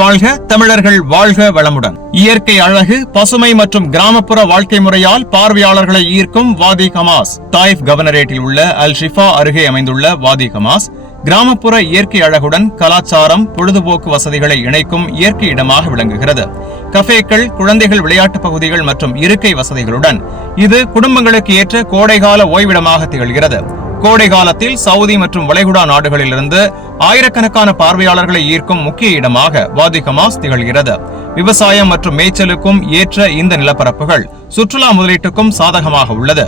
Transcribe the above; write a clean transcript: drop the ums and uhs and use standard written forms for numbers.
வாழ்க, தமிழர்கள் வாழ்க வளமுடன். இயற்கை அழகு, பசுமை மற்றும் கிராமப்புற வாழ்க்கை முறையால் பார்வையாளர்களை ஈர்க்கும் வாதி ஹமாஸ். தாயிஃப் கவர்னரேட்டில் உள்ள அல் ஷிஃபா அருகே அமைந்துள்ள வாதி ஹமாஸ் கிராமப்புற இயற்கை அழகுடன் கலாச்சாரம், பொழுதுபோக்கு வசதிகளை இணைக்கும் இயற்கை இடமாக விளங்குகிறது. கஃபேக்கள், குழந்தைகள் விளையாட்டு பகுதிகள் மற்றும் இருக்கை வசதிகளுடன் இது குடும்பங்களுக்கு ஏற்ற கோடைகால ஓய்விடமாக திகழ்கிறது. கோடை காலத்தில் சவுதி மற்றும் வளைகுடா நாடுகளிலிருந்து ஆயிரக்கணக்கான பார்வையாளர்களை ஈர்க்கும் முக்கிய இடமாக வாதி ஹமாஸ் திகழ்கிறது. விவசாயம் மற்றும் மேய்ச்சலுக்கும் ஏற்ற இந்த நிலப்பரப்புகள் சுற்றுலா முதலீட்டுக்கும் சாதகமாக உள்ளது.